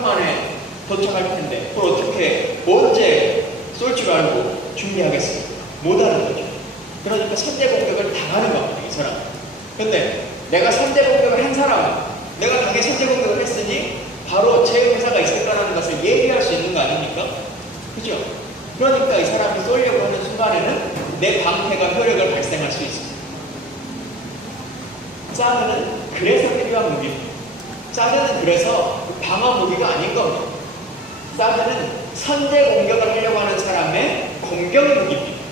만에 도착할 텐데 그걸 어떻게 언제 쏠 줄 알고 준비하겠습니까? 못하는 거죠. 그러니까 선제 공격을 당하는 겁니다, 이 사람. 근데 내가 선제 공격을 한 사람은 내가 당에 선제 공격을 했으니 바로 제 의사가 있을 거라는 것을 예비할 수 있는 거 아닙니까? 그죠? 그러니까 이 사람이 쏠려고 하는 순간에는 내 방패가 효력을 발생할 수 있습니다. 사드는 그래서 필요한 무기입니다. 사드는 그래서 방어 무기가 아닌 겁니다. 사드는 선제 공격을 하려고 하는 사람의 공격 무기입니다.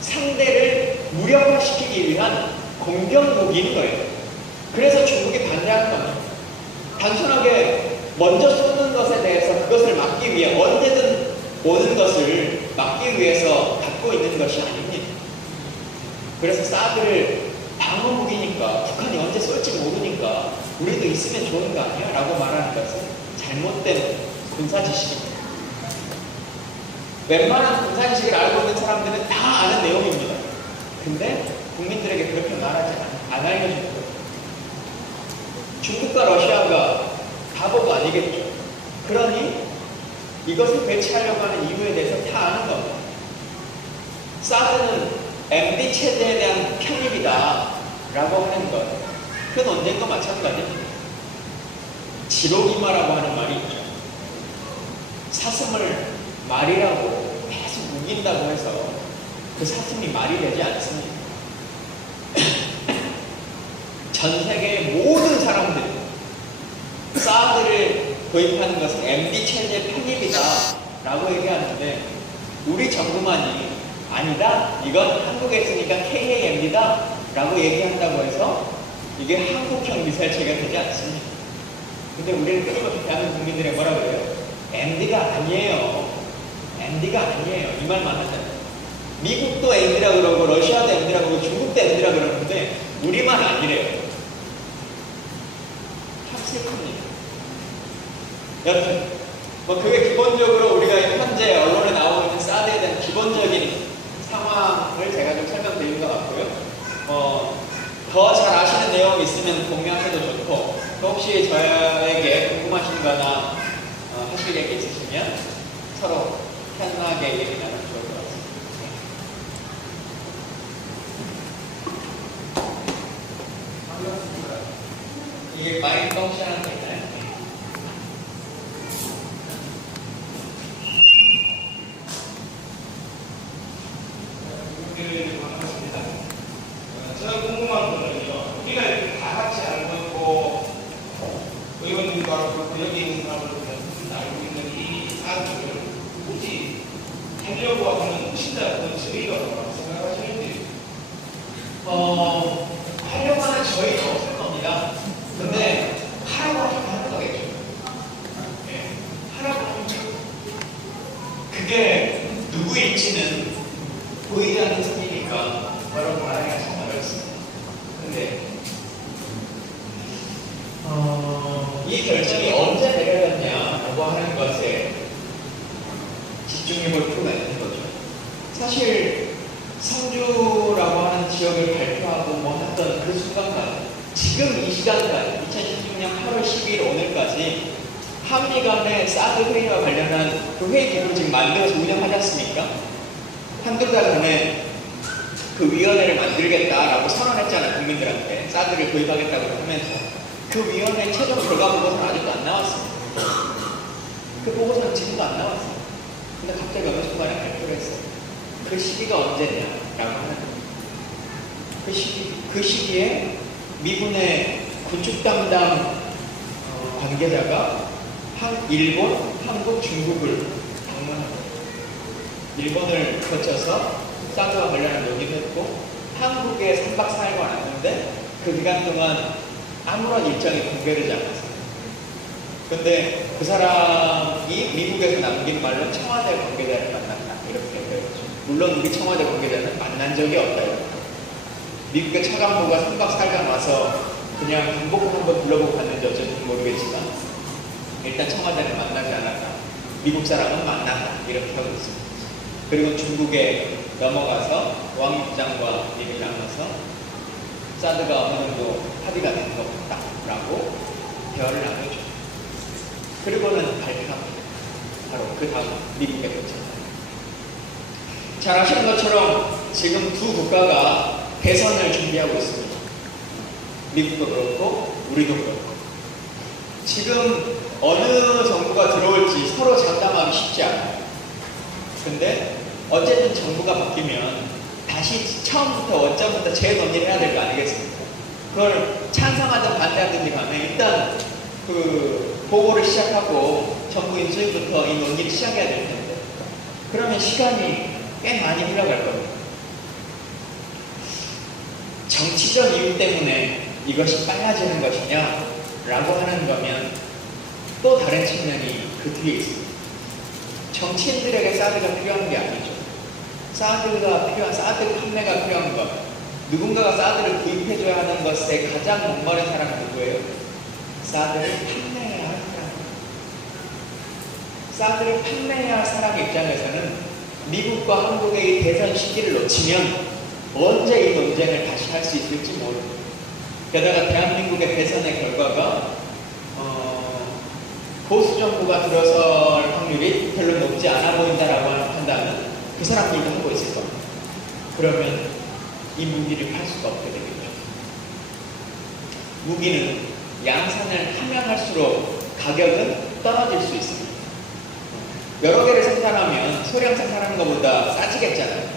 상대를 무력화시키기 위한 공격 무기인 거예요. 그래서 중국이 반대하는 겁니다. 단순하게 먼저 쏘는 것에 대해서 그것을 막기 위해 언제든 모든 것을 막기 위해서 갖고 있는 것이 아닙니다. 그래서 사드를 방어 무기니까 북한이 언제 쏠지 모르니까 우리도 있으면 좋은 거 아니야? 라고 말하는 것은 잘못된 군사지식입니다. 웬만한 군사지식을 알고 있는 사람들은 다 아는 내용입니다. 근데 국민들에게 그렇게 말하지 안 알려주는 거예요. 중국과 러시아가 바보가 아니겠죠. 그러니 이것을 배치하려고 하는 이유에 대해서 다 아는 겁니다. 사드는 MD 체제에 대한 편입이다 라고 하는 것, 그건 언젠가 마찬가지입니다. 지로기마라고 하는 말이 있죠. 사슴을 말이라고 계속 우긴다고 해서 그 사슴이 말이 되지 않습니다. 전 세계의 모든 사람들이 사드를 도입하는 것은 MD 체제의 편입이다 라고 얘기하는데 우리 정부만이 아니다, 이건 한국에 있으니까 KAMD다 라고 얘기한다고 해서 이게 한국형 미사일 체계가 되지 않습니다. 근데 우리는 끊임없이 대한민국 국민들이 뭐라 그래요? MD가 아니에요. MD가 아니에요. 이 말만 하잖아요. 미국도 MD라 그러고 러시아도 MD라 그러고 중국도 MD라 그러는데 우리만 아니래요. 참 슬픕니다. 여튼 뭐 그게 기본적으로 우리가 현재 언론에 나오고 있는 사드에 대한 기본적인 상황을 제가 좀 설명드린 것 같고요. 더 잘 아시는 내용이 있으면 공유하셔도 좋고, 혹시 저에게 궁금하신 거나 하실 얘기 있으시면 서로 편하게 얘기 나누면 좋을 것 같습니다. 이게 마이크 펑션하는 거 있나요? 반갑습니다. 제가 궁금한 거는요, 우리가 이렇게 다 같이 알고 있고, 의원님도 알고, 여기 있는 사람들도 알고 있는 이 사안을 굳이 하려고 하는 진짜 어떤 저희가 뭐라고 생각하시는지? 하려고 하는 저희는 없을 겁니다. 근데 하라고 하면 하는 거겠죠. 네, 하라고 하면 그게 누구일지는 보이지 않는 선이니까 뭐라고 말하기가 참 어렵습니다. 근데 이 결정이 언제 내려졌냐라고 하는 것에 집중해볼 필요가 있는 거죠. 사실 성주라고 하는 지역을 발표하고 뭐 했던 그 순간까지, 지금 이 시간까지 2016년 8월 12일 오늘까지 한미 간의 사드 회의와 관련한 그 회의 기구를 지금 만들어서 운영하지 않습니까? 한두 달 전에 그 위원회를 만들겠다라고 선언했잖아요. 국민들한테 사드를 도입하겠다고 하면서 그 위원회 최종 결과 보고서는 아직도 안 나왔습니다. 그 보고서는 지금도 안 나왔어요. 근데 갑자기 어느 순간에 발표를 했어요. 그 시기가 언제냐라고 하는 그 시기에 미군의 군축 담당 관계자가 일본, 한국, 중국을 방문하고 일본을 거쳐서 사드와 관련한 논의를 했고 한국에 3박 4일간 왔는데 그 기간 동안 아무런 일정이 공개되지 않았어요. 근데 그 사람이 미국에서 남긴 말로 청와대 관계자를 만났다 이렇게 얘기했죠. 물론 우리 청와대 관계자는 만난 적이 없다 이렇게. 미국의 차관보가 3박 4일간 와서 그냥 경복궁 한번 둘러보고 갔는지 어쩐지 모르겠지만 일단 청와대는 만나지 않았다. 미국 사람은 만났다 이렇게 하고 있습니다. 그리고 중국에 넘어가서 왕입장과 얘기를 나눠서 사드가 어느 정도 합의가 된 것 같다라고 대화를 나누죠. 그리고는 발표합니다. 바로 그 다음 미국에 도착합니다. 잘 아시는 것처럼 지금 두 국가가 대선을 준비하고 있습니다. 미국도 그렇고 우리도 그렇고. 지금 어느 정부가 들어올지 서로 장담하기 쉽지 않아요. 근데 어쨌든 정부가 바뀌면 다시 처음부터 원점부터 재논의를 해야 될 거 아니겠습니까? 그걸 찬성하든 반대하든지 간에 일단 그 보고를 시작하고 정부 인수위부터 이 논의를 시작해야 될 텐데, 그러면 시간이 꽤 많이 흘러갈 겁니다. 정치적 이유 때문에 이것이 빨라지는 것이냐 라고 하는 거면 또 다른 측면이 그 뒤에 있습니다. 정치인들에게 사드가 필요한 게 아니죠. 사드 판매가 필요한 것, 누군가가 사드를 구입해줘야 하는 것에 가장 목마른 사람은 누구예요? 사드를 판매해야 할 사람. 사드를 판매해야 할 사람 입장에서는 미국과 한국의 이 대선 시기를 놓치면 언제 이 논쟁을 다시 할 수 있을지 모릅니다. 게다가 대한민국의 대선의 결과가 보수 정부가 들어설 확률이 별로 높지 않아 보인다라고 하는 판단은 그 사람들도 하고 있을 겁니다. 그러면 이 무기를 팔 수가 없게 되겠죠. 무기는 양산을 하면 할수록 가격은 떨어질 수 있습니다. 여러 개를 생산하면 소량 생산하는 것보다 싸지겠잖아요.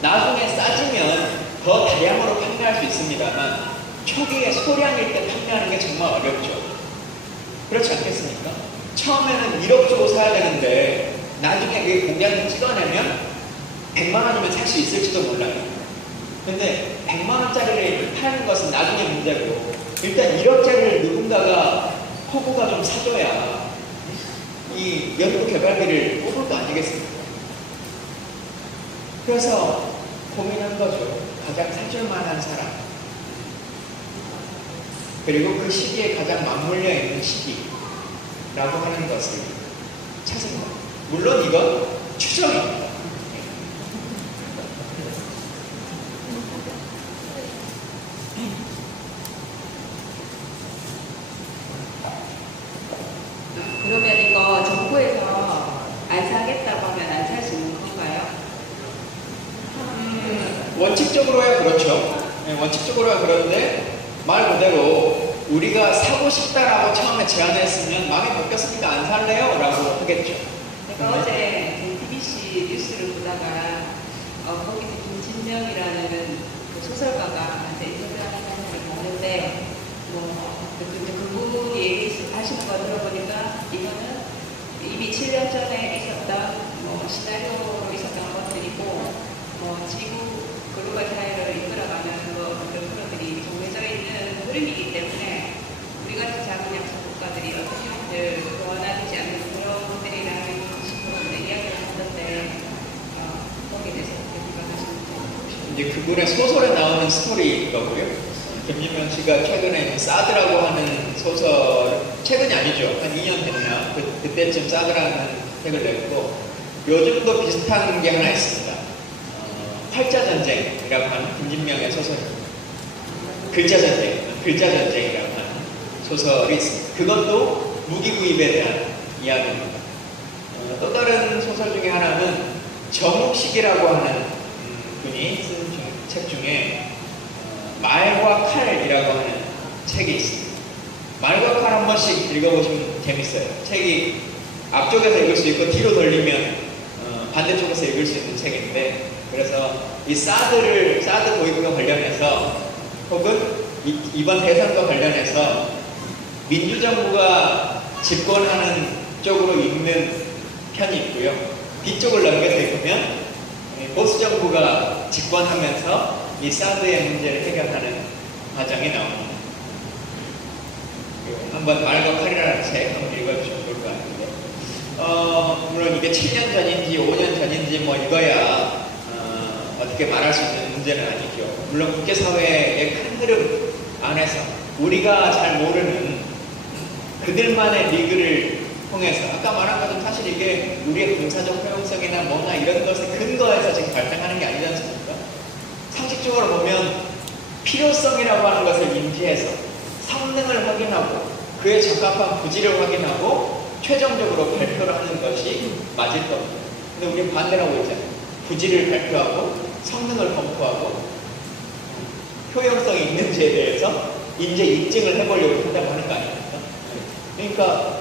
나중에 싸지면 더 다량으로 판매할 수 있습니다만 초기에 소량일 때 판매하는 게 정말 어렵죠. 그렇지 않겠습니까? 처음에는 1억 주고 사야 되는데 나중에 그게 공장을 찍어내면 100만 원이면 살 수 있을지도 몰라요. 근데 100만 원짜리를 파는 것은 나중에 문제고, 일단 1억짜리를 누군가가 호구가 좀 사줘야 이 연구개발비를 뽑을 거 아니겠습니까? 그래서 고민한 거죠. 가장 사줄 만한 사람. 그리고 그 시기에 가장 맞물려 있는 시기라고 하는 것을 찾은 겁니다. 물론 이건 추정입니다. 그러면 이거 정부에서 안 사겠다고 하면 안 살 수 있는 건가요? 원칙적으로야 그렇죠. 네, 원칙적으로야 그런데 말 그대로 우리가 사고 싶다라고 처음에 제안했으면 마음이 바뀌었으니까 안 살래요? 라고 하겠죠. 제가 어제 JTBC 뉴스를 보다가 거기서 김진명이라는 그 소설가가 인터뷰하는 걸 봤는데 그분이 얘기하시는 거 들어보니까 이거는 이미 7년 전에 있었던 시나리오로 있었던 것들이고 지구 글로벌 사회를 이끌어가는 그런 것들이 정해져 있는 흐름이기 때문에 우리 같은 작은 약소 국가들이 어떻게든 변화되지 않는 그런 것들이라는 식으로 이야기를 하던데 거기에 대해서 어떻게 생각하시는지. 이제 그분의 소설에 나오는 스토리인 거고요. 김진명 씨가 최근에 사드라고 하는 소설, 최근이 아니죠. 한 2년 됐나? 그때쯤 사드라는 책을 냈고, 요즘도 비슷한 게 하나 있습니다. 팔자전쟁이라고 하는 김진명의 소설입니다. 글자전쟁이라고 하는 소설이 있습니다. 그것도 무기 구입에 대한 이야기입니다. 또 다른 소설 중에 하나는 정욱식이라고 하는 분이 쓴 책 중에 말과 칼이라고 하는 책이 있습니다. 말과 칼 한 번씩 읽어보시면 재밌어요. 책이 앞쪽에서 읽을 수 있고 뒤로 돌리면 반대쪽에서 읽을 수 있는 책인데, 그래서 이 사드 보이프와 관련해서 혹은 이번 대선과 관련해서 민주정부가 집권하는 쪽으로 읽는 편이 있고요. 뒤쪽을 넘겨서 읽으면 보수정부가 집권하면서 이 사드의 문제를 해결하는 과정이 나옵니다. 한번 말과 칼이라는 책 한번 읽어주시면 좋을 것 같은데, 물론 이게 7년 전인지 5년 전인지 이거야 어떻게 말할 수 있는 문제는 아니죠. 물론 국제사회의 큰 흐름 안에서 우리가 잘 모르는 그들만의 리그를 통해서, 아까 말한 것은 사실 이게 우리의 군사적 효용성이나 뭐나 이런 것에 근거해서 지금 발생하는 게 아니지 않습니까? 상식적으로 보면 필요성이라고 하는 것을 인지해서 성능을 확인하고 그에 적합한 부지를 확인하고 최종적으로 발표를 하는 것이 맞을 겁니다. 근데 우리는 반대라고 있잖아요. 부지를 발표하고 성능을 검토하고 효용성이 있는지에 대해서 이제 입증을 해보려고 한다고 하는 거 아닙니까? 그러니까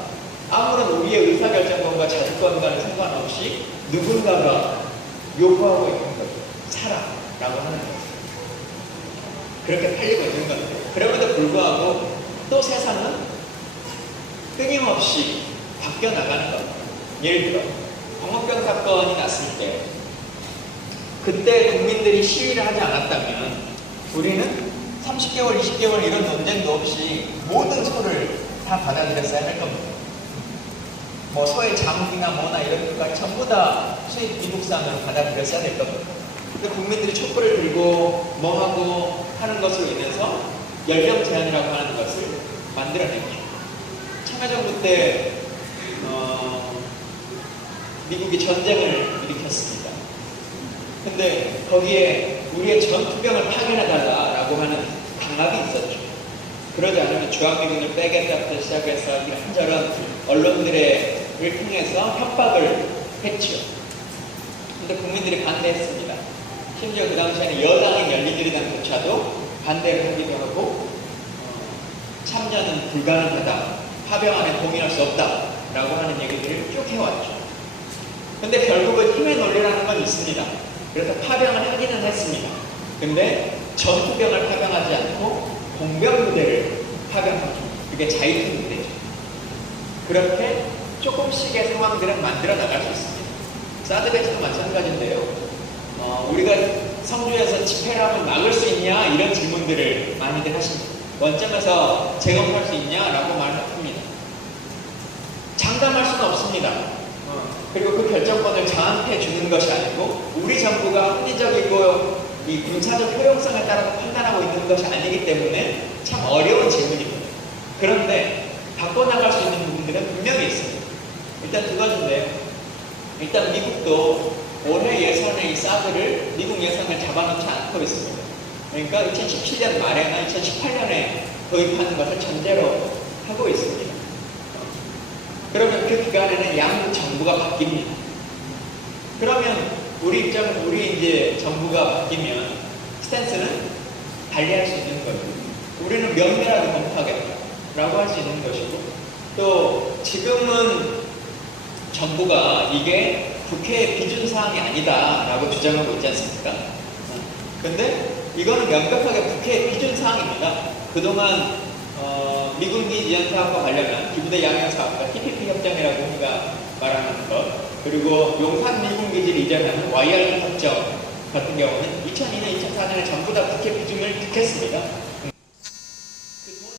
아무런 우리의 의사결정권과 자주권과는 상관없이 누군가가 요구하고 있는 거죠. 사라라고 하는 거죠. 그렇게 팔리고 있는 건데, 그럼에도 불구하고 또 세상은 끊임없이 바뀌어 나가는 겁니다. 예를 들어 광우병 사건이 났을 때 그때 국민들이 시위를 하지 않았다면 우리는 30개월, 20개월 이런 논쟁도 없이 모든 소를 다 받아들였어야 할 겁니다. 뭐 소의 장기나 뭐나 이런 것까지 전부 다 수입 미국산으로 받아들였어야 될 겁니다. 근데 국민들이 촛불을 들고 뭐하고 하는 것으로 인해서 연령 제한이라고 하는 것을 만들어냈죠. 참여정부 때 미국이 전쟁을 일으켰습니다. 근데 거기에 우리의 전투병을 파견해달라라고 하는 강압이 있었죠. 그러지 않으면 주한미군을 빼겠다부터 시작해서 이런저런 언론들을 통해서 협박을 했죠. 근데 국민들이 반대했습니다. 심지어 그 당시에는 여당인 열린우리당조차도 반대를 하기도 하고 참전은 불가능하다, 파병안에 동의할 수 없다라고 하는 얘기들을 쭉 해왔죠. 근데 결국은 힘의 논리라는 건 있습니다. 그래서 파병을 하기는 했습니다. 근데 전투병을 파병하지 않고 공병부대를 파병하죠. 그게 자위투 부대죠. 그렇게 조금씩의 상황들은 만들어 나갈 수 있습니다. 사드 배치도 마찬가지인데요. 우리가 성주에서 집회를 하면 막을 수 있냐? 이런 질문들을 많이들 하십니다. 원점에서 재검할 수 있냐라고 말합니다. 장담할 수는 없습니다. 그리고 그 결정권을 저한테 주는 것이 아니고 우리 정부가 합리적이고 이 군사적 효용성에 따라서 판단하고 있는 것이 아니기 때문에 참 어려운 질문입니다. 그런데 바꿔나갈 수 있는 부분들은 분명히 있습니다. 일단 두 가지인데요. 일단 미국도 올해 예산의 이 사드를 미국 예산을 잡아놓지 않고 있습니다. 그러니까 2017년 말에나 2018년에 도입하는 것을 전제로 하고 있습니다. 그러면 그 기간에는 양 정부가 바뀝니다. 그러면 우리 입장은 우리 이제 정부가 바뀌면 스탠스는 달리할 수 있는 거죠. 우리는 면밀하게 검토하겠다라고 할 수 있는 것이고, 또 지금은 정부가 이게 국회의 비준 사항이 아니다라고 주장하고 있지 않습니까? 근데 이거는 명백하게 국회의 비준 사항입니다. 그동안 미군 기지 사업과 관련한 기부대 양형 사업과 TPP 협정이라고 우리가 말하는 것, 그리고 용산 미군 기지를 이전하는 YRD 협정 같은 경우는 2002년, 2004년에 전부 다 국회 비준을 지켰습니다.